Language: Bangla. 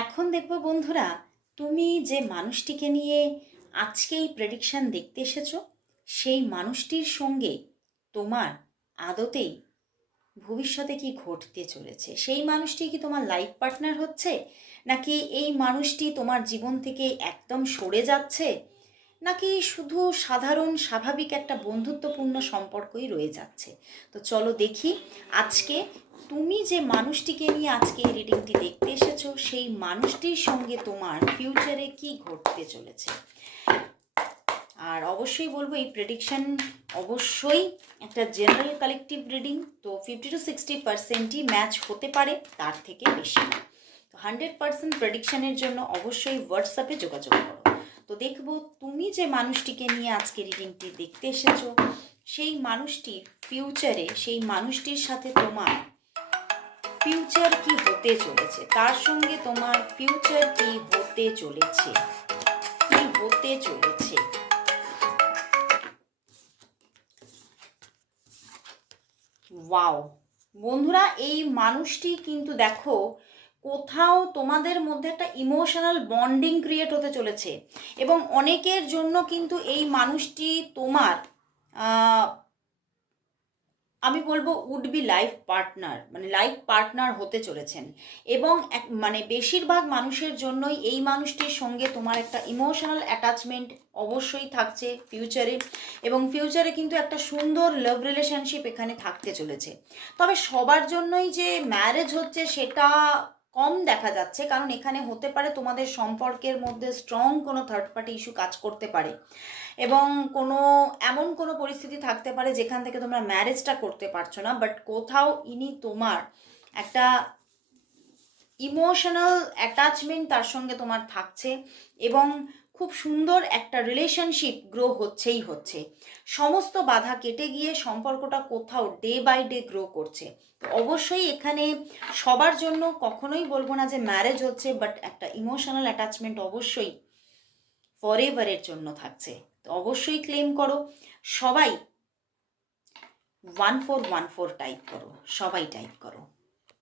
এখন দেখবো বন্ধুরা, তুমি যে মানুষটিকে নিয়ে আজকে এই প্রেডিকশন দেখতে এসেছো, সেই মানুষটির সঙ্গে তোমার আদতেই ভবিষ্যতে কি ঘটতে চলেছে। সেই মানুষটি কি তোমার লাইফ পার্টনার হচ্ছে, নাকি এই মানুষটি তোমার জীবন থেকে একদম সরে যাচ্ছে, নাকি শুধু সাধারণ স্বাভাবিক একটা বন্ধুত্বপূর্ণ সম্পর্কই রয়ে যাচ্ছে। তো চলো দেখি আজকে তুমি যে মানুষটিকে নিয়ে আজকে এই রিডিংটি দেখতে এসেছো, সেই মানুষটির সঙ্গে তোমার ফিউচারে কি ঘটতে চলেছে। আর অবশ্যই বলবো এই প্রেডিকশন অবশ্যই একটা জেনারেল কালেকটিভ রিডিং, তো 50-60%ই ম্যাচ হতে পারে, তার থেকে বেশি না। তো 100% প্রেডিকশনের জন্য অবশ্যই হোয়াটসঅ্যাপে যোগাযোগ করো। তো দেখবো তুমি যে মানুষটিকে নিয়ে আজকে রিডিংটি দেখতে এসেছো, সেই মানুষটি ফিউচারে, সেই মানুষটির সাথে তোমার ফিউচার কি হতে চলেছে, তার সঙ্গে তোমার ফিউচার কি হতে চলেছে, কি হতে চলেছে। ওয়াও বন্ধুরা, এই মানুষটি কিন্তু দেখো কোথাও তোমাদের মধ্যে একটা ইমোশনাল বন্ডিং ক্রিয়েট হতে চলেছে, এবং অনেকের জন্য কিন্তু এই মানুষটি তোমার আমি বলবো উড বি লাইফ পার্টনার, মানে লাইফ পার্টনার হতে চলেছেন। এবং মানে বেশিরভাগ মানুষের জন্যই এই মানুষটির সঙ্গে তোমার একটা ইমোশনাল অ্যাটাচমেন্ট অবশ্যই থাকছে ফিউচারে, এবং ফিউচারে কিন্তু একটা সুন্দর লাভ রিলেশনশিপ এখানে থাকতে চলেছে। তবে সবার জন্যই যে ম্যারেজ হচ্ছে সেটা কম দেখা যাচ্ছে, কারণ এখানে হতে পারে তোমাদের সম্পর্কের মধ্যে স্ট্রং কোনো থার্ড পার্টি ইস্যু কাজ করতে পারে, এবং কোনো এমন কোনো পরিস্থিতি থাকতে পারে যেখান থেকে তোমরা ম্যারেজটা করতে পারছো না, বাট কোথাও ইনি তোমার একটা ইমোশনাল অ্যাটাচমেন্ট তার সঙ্গে তোমার থাকছে, এবং খুব সুন্দর একটা রিলেশনশিপ গ্রো হচ্ছেই হচ্ছে। সমস্ত বাধা কেটে গিয়ে সম্পর্কটা কোথাও ডে বাই ডে গ্রো করছে। তো অবশ্যই এখানে সবার জন্য কখনোই বলবো না যে ম্যারেজ হচ্ছে, বাট একটা ইমোশনাল অ্যাটাচমেন্ট অবশ্যই ফরএভারের জন্য থাকছে। তো অবশ্যই ক্লেম করো, সবাই 1414 টাইপ করো, সবাই টাইপ করো।